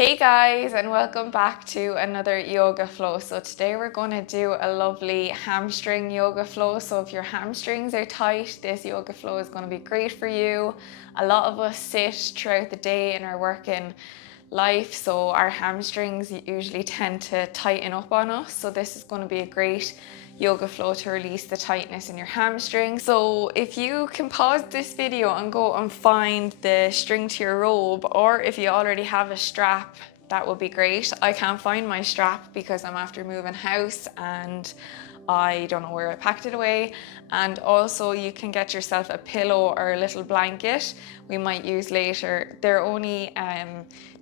Hey guys, and welcome back to another yoga flow. So today we're going to do a lovely hamstring yoga flow. So if your hamstrings are tight, this yoga flow is going to be great for you. A lot of us sit throughout the day in our working life, so our hamstrings usually tend to tighten up on us. So this is going to be a great yoga flow to release the tightness in your hamstrings. So if you can pause this video and go and find the string to your robe, or if you already have a strap, that would be great. I can't find my strap because I'm after moving house and I don't know where I packed it away. And also you can get yourself a pillow or a little blanket we might use later. They're only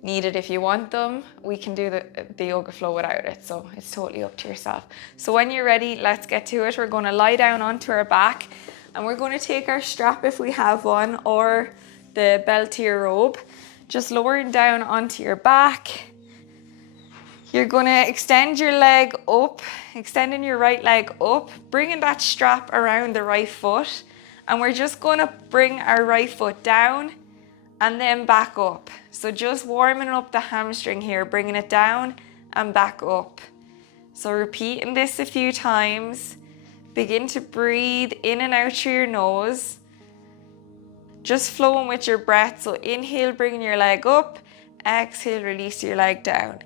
needed if you want them. We can do the yoga flow without it, so it's totally up to yourself. So when you're ready, let's get to it. We're going to lie down onto our back and we're going to take our strap if we have one, or the belt to your robe, just lowering down onto your back. You're going to extend your leg up, extending your right leg up, bringing that strap around the right foot, and we're just going to bring our right foot down and then back up. So just warming up the hamstring here, bringing it down and back up. So repeating this a few times. Begin to breathe in and out through your nose. Just flowing with your breath. So inhale, bringing your leg up. Exhale, release your leg down.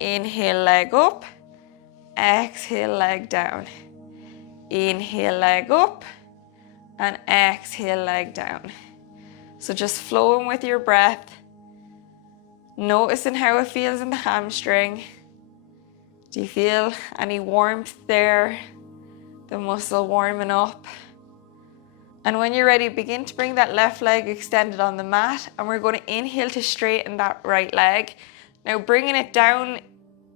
Inhale, leg up. Exhale, leg down. Inhale, leg up. And exhale, leg down. So just flowing with your breath. Noticing how it feels in the hamstring. Do you feel any warmth there? The muscle warming up. And when you're ready, begin to bring that left leg extended on the mat, and we're going to inhale to straighten that right leg. Now bringing it down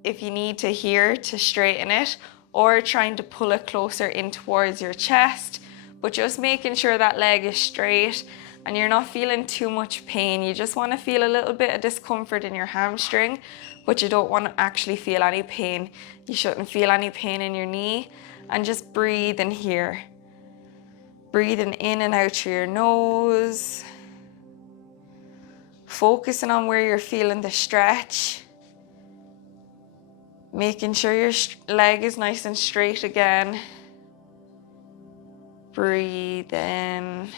if you need to here to straighten it, or trying to pull it closer in towards your chest, but just making sure that leg is straight and you're not feeling too much pain. You just want to feel a little bit of discomfort in your hamstring, but you don't want to actually feel any pain. You shouldn't feel any pain in your knee, and just breathe in here. Breathing in and out through your nose. Focusing on where you're feeling the stretch. Making sure your leg is nice and straight again. Breathe in.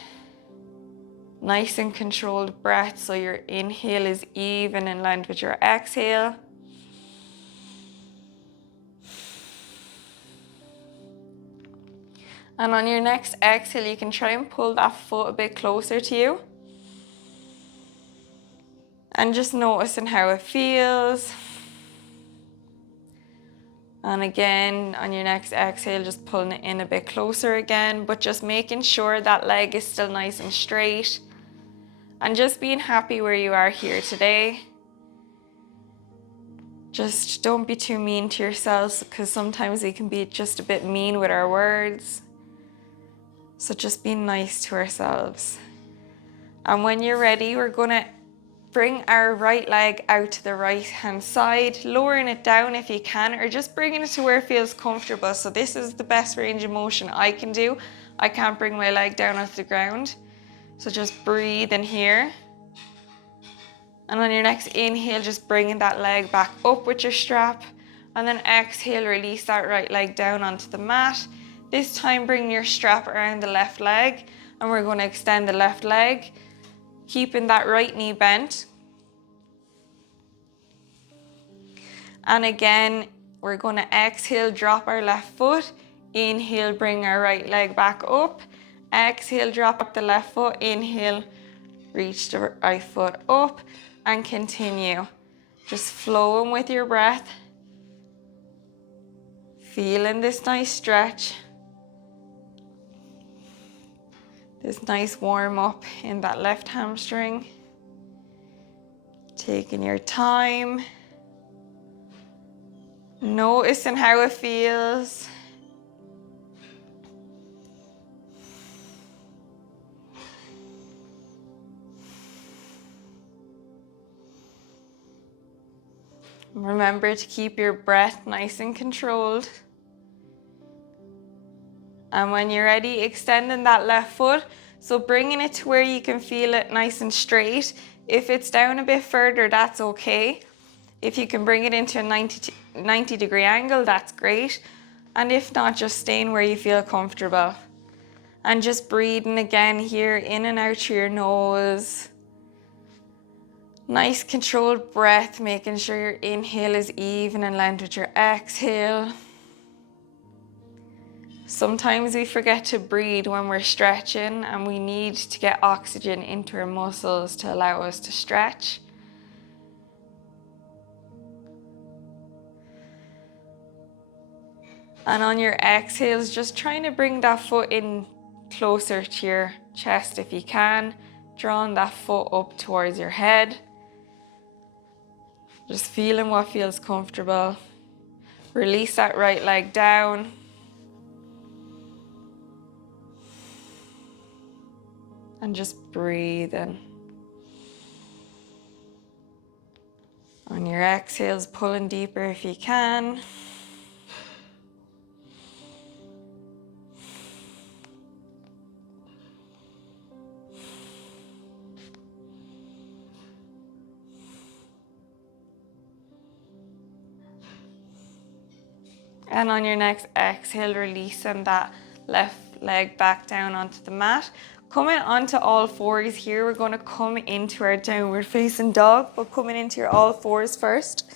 Nice and controlled breath, so your inhale is even in line with your exhale. And on your next exhale, you can try and pull that foot a bit closer to you. And just noticing how it feels. And again, on your next exhale, just pulling it in a bit closer again, but just making sure that leg is still nice and straight. And just being happy where you are here today. Just don't be too mean to yourselves, because sometimes we can be just a bit mean with our words. So just be nice to ourselves. And when you're ready, we're going to bring our right leg out to the right hand side, lowering it down if you can, or just bringing it to where it feels comfortable. So this is the best range of motion I can do. I can't bring my leg down off the ground. So just breathe in here. And on your next inhale, just bringing that leg back up with your strap. And then exhale, release that right leg down onto the mat. This time, bring your strap around the left leg, and we're going to extend the left leg, keeping that right knee bent. And again, we're going to exhale, drop our left foot. Inhale, bring our right leg back up. Exhale, drop up the left foot. Inhale, reach the right foot up, and continue. Just flowing with your breath. Feeling this nice stretch. This nice warm up in that left hamstring. Taking your time. Noticing how it feels. Remember to keep your breath nice and controlled. And when you're ready, extending that left foot. So bringing it to where you can feel it nice and straight. If it's down a bit further, that's okay. If you can bring it into a 90-degree angle, that's great. And if not, just staying where you feel comfortable. And just breathing again here, in and out through your nose. Nice controlled breath, making sure your inhale is even and length with your exhale. Sometimes we forget to breathe when we're stretching, and we need to get oxygen into our muscles to allow us to stretch. And on your exhales, just trying to bring that foot in closer to your chest if you can, drawing that foot up towards your head. Just feeling what feels comfortable. Release that right leg down. And just breathe in. On your exhales, pulling deeper if you can. And on your next exhale, releasing that left leg back down onto the mat. Coming onto all fours here, we're going to come into our downward facing dog, but coming into your all fours first.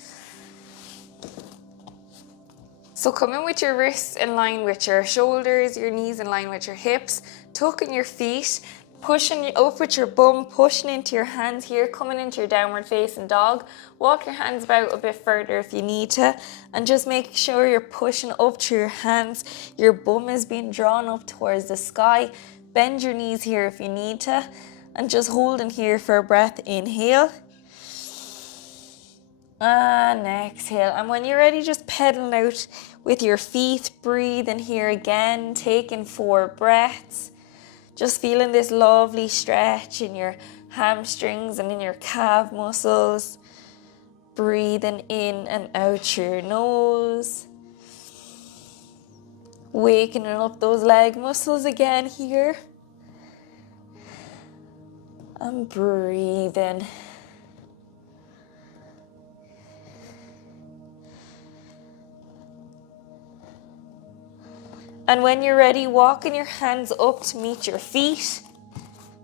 So coming with your wrists in line with your shoulders, your knees in line with your hips, tucking your feet, pushing up with your bum, pushing into your hands here, coming into your downward facing dog. Walk your hands about a bit further if you need to, and just make sure you're pushing up through your hands. Your bum is being drawn up towards the sky. Bend your knees here if you need to, and just holding here for a breath. Inhale. And exhale. And when you're ready, just pedal out with your feet. Breathe in here again, taking 4 breaths. Just feeling this lovely stretch in your hamstrings and in your calf muscles. Breathing in and out through your nose. Wakening up those leg muscles again here. And breathing. And when you're ready, walking your hands up to meet your feet.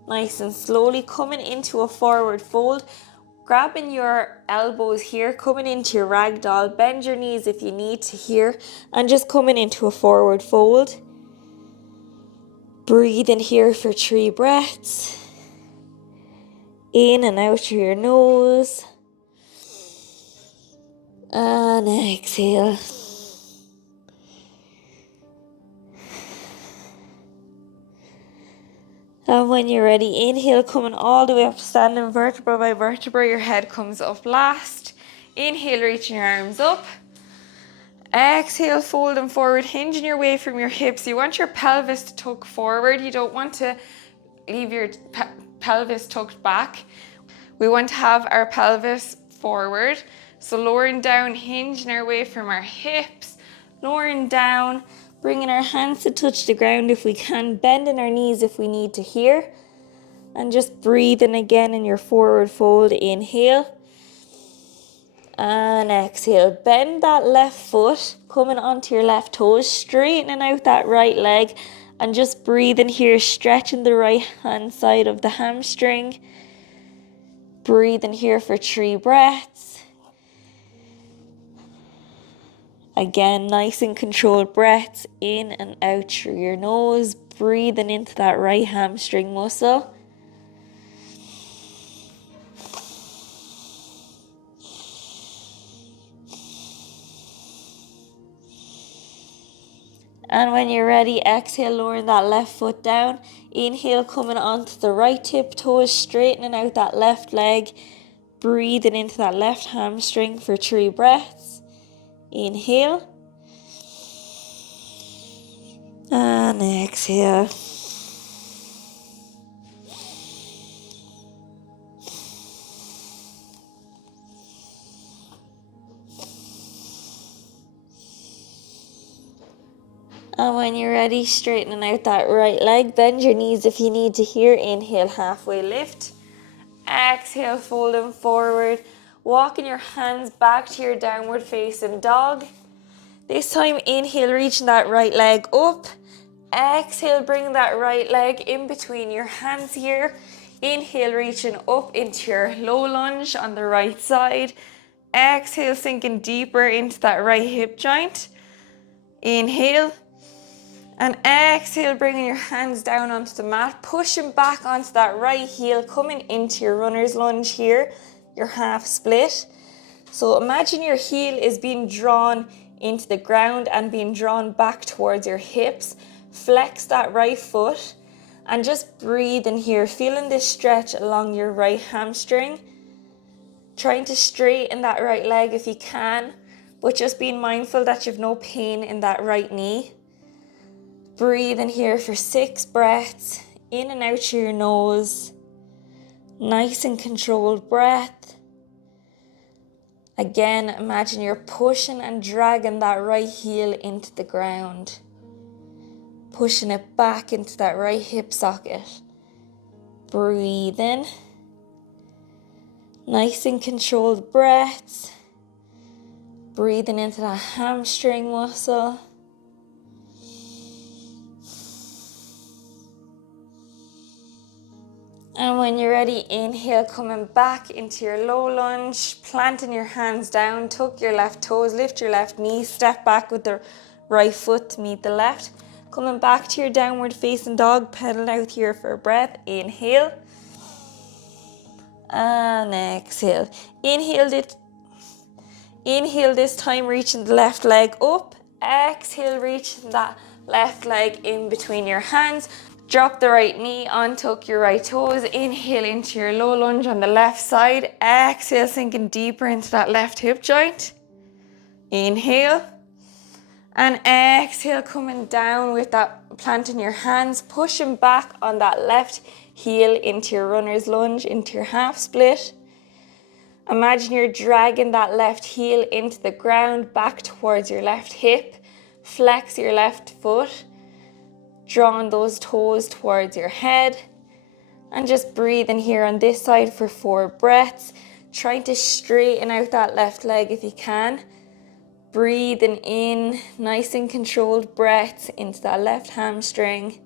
Nice and slowly coming into a forward fold. Grabbing your elbows here, coming into your ragdoll. Bend your knees if you need to here. And just coming into a forward fold. Breathe in here for 3 breaths. In and out through your nose. And exhale. And when you're ready, inhale, coming all the way up, standing vertebra by vertebra. Your head comes up last. Inhale, reaching your arms up. Exhale, folding forward, hinging your way from your hips. You want your pelvis to tuck forward. You don't want to leave your pelvis tucked back. We want to have our pelvis forward. So lowering down, hinging our way from our hips. Lowering down, bringing our hands to touch the ground if we can. Bending our knees if we need to here. And just breathing again in your forward fold. Inhale. And exhale. Bend that left foot, coming onto your left toes, straightening out that right leg, and just breathing here, stretching the right hand side of the hamstring. Breathing here for 3 breaths. Again, nice and controlled breaths in and out through your nose, breathing into that right hamstring muscle. And when you're ready, exhale, lowering that left foot down. Inhale, coming onto the right tip toes, straightening out that left leg. Breathing into that left hamstring for 3 breaths. Inhale. And exhale. And when you're ready, straightening out that right leg. Bend your knees if you need to here. Inhale, halfway lift. Exhale, folding forward. Walking your hands back to your downward facing dog. This time, inhale, reaching that right leg up. Exhale, bring that right leg in between your hands here. Inhale, reaching up into your low lunge on the right side. Exhale, sinking deeper into that right hip joint. Inhale. And exhale, bringing your hands down onto the mat, pushing back onto that right heel, coming into your runner's lunge here, your half split. So imagine your heel is being drawn into the ground and being drawn back towards your hips. Flex that right foot and just breathe in here, feeling this stretch along your right hamstring. Trying to straighten that right leg if you can, but just being mindful that you've no pain in that right knee. Breathe in here for 6 breaths, in and out through your nose. Nice and controlled breath. Again, imagine you're pushing and dragging that right heel into the ground. Pushing it back into that right hip socket. Breathe in. Nice and controlled breaths. Breathing into that hamstring muscle. And when you're ready, inhale, coming back into your low lunge, planting your hands down, tuck your left toes, lift your left knee, step back with the right foot to meet the left. Coming back to your downward facing dog, pedal out here for a breath. Inhale. And exhale. Inhale this time, reaching the left leg up. Exhale, reaching that left leg in between your hands. Drop the right knee, untuck your right toes. Inhale into your low lunge on the left side. Exhale, sinking deeper into that left hip joint. Inhale. And exhale, coming down with that, planting your hands, pushing back on that left heel into your runner's lunge, into your half split. Imagine you're dragging that left heel into the ground, back towards your left hip. Flex your left foot. Drawing those toes towards your head. And just breathe in here on this side for 4 breaths. Trying to straighten out that left leg if you can. Breathing in, nice and controlled breaths into that left hamstring.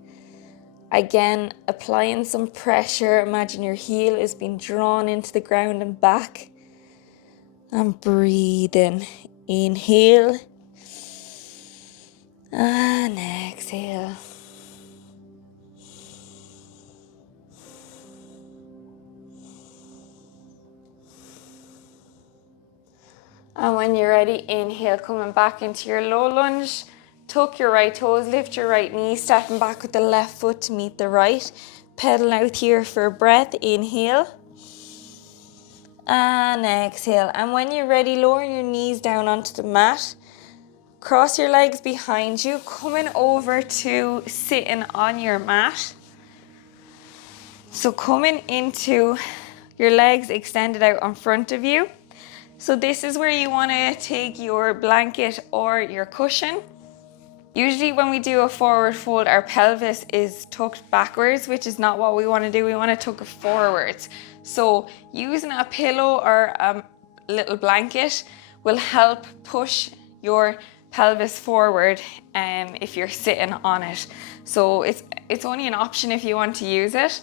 Again, applying some pressure. Imagine your heel is being drawn into the ground and back. And breathing. Inhale. And exhale. And when you're ready, inhale, coming back into your low lunge. Tuck your right toes, lift your right knee, stepping back with the left foot to meet the right. Pedal out here for a breath. Inhale. And exhale. And when you're ready, lower your knees down onto the mat. Cross your legs behind you, coming over to sitting on your mat. So coming into your legs extended out in front of you. So this is where you want to take your blanket or your cushion. Usually when we do a forward fold, our pelvis is tucked backwards, which is not what we want to do. We want to tuck it forwards. So using a pillow or a little blanket will help push your pelvis forward if you're sitting on it. So it's only an option if you want to use it.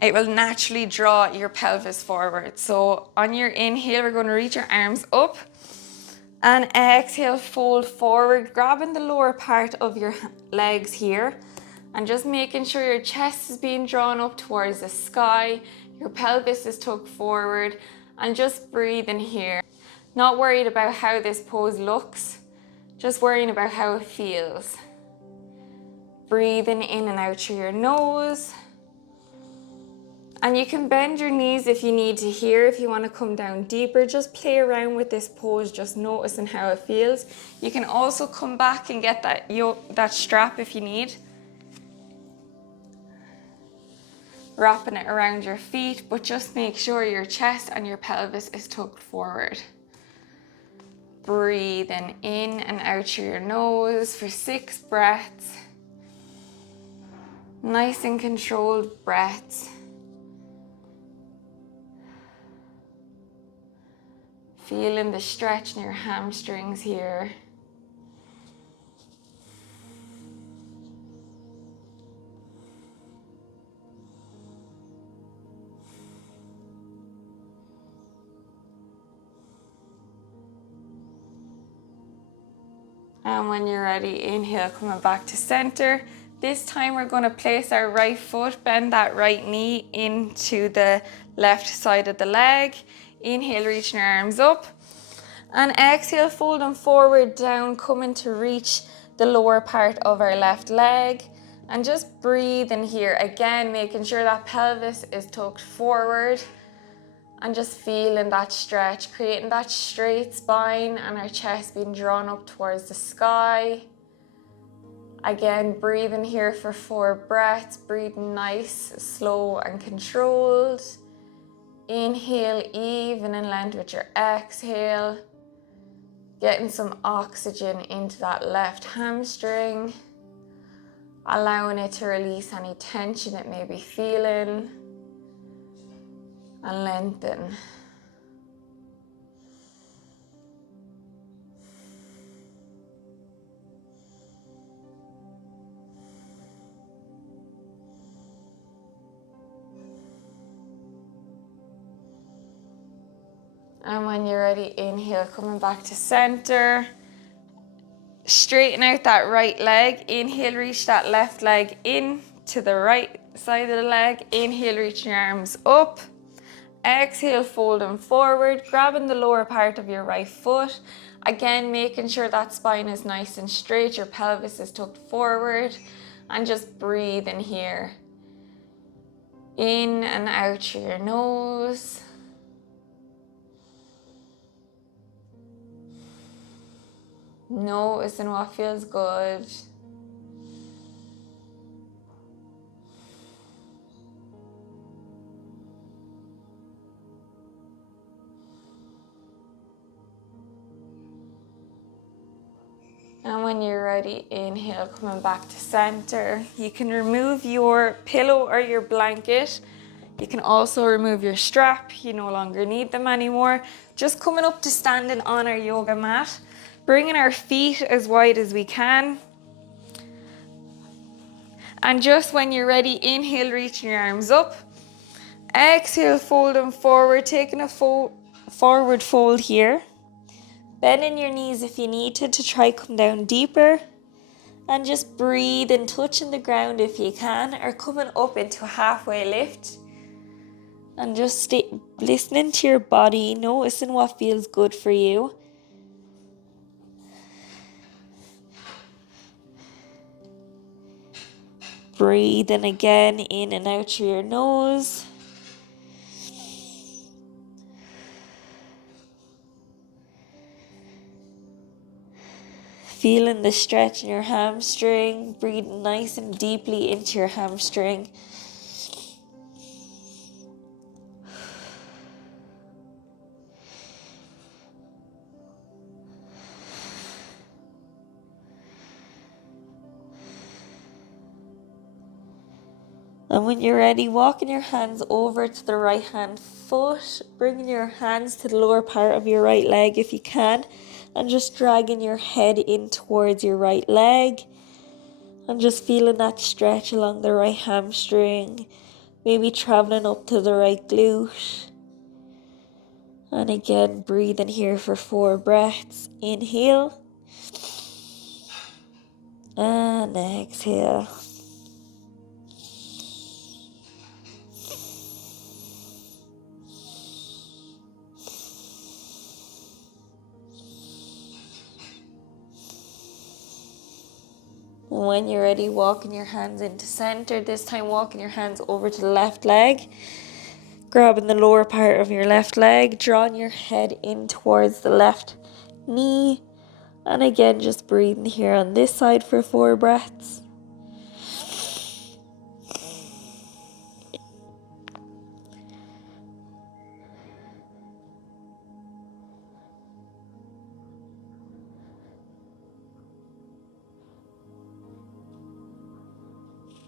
It will naturally draw your pelvis forward. So on your inhale, we're going to reach your arms up. And exhale, fold forward, grabbing the lower part of your legs here. And just making sure your chest is being drawn up towards the sky. Your pelvis is tucked forward. And just breathe in here. Not worried about how this pose looks. Just worrying about how it feels. Breathing in and out through your nose. And you can bend your knees if you need to here, if you want to come down deeper. Just play around with this pose, just noticing how it feels. You can also come back and get that strap if you need. Wrapping it around your feet, but just make sure your chest and your pelvis is tucked forward. Breathing in and out through your nose for 6 breaths. Nice and controlled breaths. Feeling the stretch in your hamstrings here. And when you're ready, inhale, coming back to center. This time we're going to place our right foot, bend that right knee into the left side of the leg. Inhale, reaching your arms up. And exhale, fold them forward down, coming to reach the lower part of our left leg. And just breathe in here. Again, making sure that pelvis is tucked forward. And just feeling that stretch, creating that straight spine and our chest being drawn up towards the sky. Again, breathing here for 4 breaths, breathing nice, slow and controlled. Inhale, even in length with your exhale. Getting some oxygen into that left hamstring. Allowing it to release any tension it may be feeling. And lengthen. And when you're ready, inhale, coming back to center. Straighten out that right leg. Inhale, reach that left leg in to the right side of the leg. Inhale, reaching your arms up. Exhale, fold them forward, grabbing the lower part of your right foot. Again, making sure that spine is nice and straight, your pelvis is tucked forward. And just breathe in here. In and out through your nose. Noticing what feels good. And when you're ready, inhale, coming back to center. You can remove your pillow or your blanket. You can also remove your strap. You no longer need them anymore. Just coming up to standing on our yoga mat. Bringing our feet as wide as we can. And just when you're ready, inhale, reaching your arms up. Exhale, fold them forward, taking a forward fold here. Bending your knees if you need to try come down deeper. And just breathe and touching the ground if you can, or coming up into a halfway lift. And just stay listening to your body, noticing what feels good for you. Breathing again in and out through your nose. Feeling the stretch in your hamstring. Breathing nice and deeply into your hamstring. And when you're ready, walking your hands over to the right hand foot, bringing your hands to the lower part of your right leg if you can, and just dragging your head in towards your right leg, and just feeling that stretch along the right hamstring, maybe traveling up to the right glute. And again, breathing here for 4 breaths. Inhale and exhale. When you're ready, walking your hands into center. This time walking your hands over to the left leg. Grabbing the lower part of your left leg. Drawing your head in towards the left knee. And again, just breathing here on this side for 4 breaths.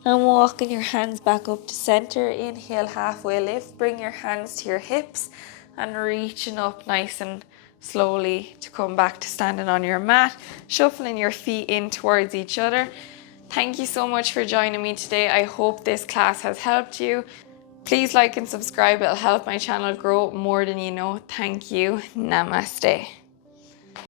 And walking your hands back up to center. Inhale, halfway lift. Bring your hands to your hips and reaching up nice and slowly to come back to standing on your mat, shuffling your feet in towards each other. Thank you so much for joining me today. I hope this class has helped you. Please like and subscribe. It'll help my channel grow more than you know. Thank you. Namaste.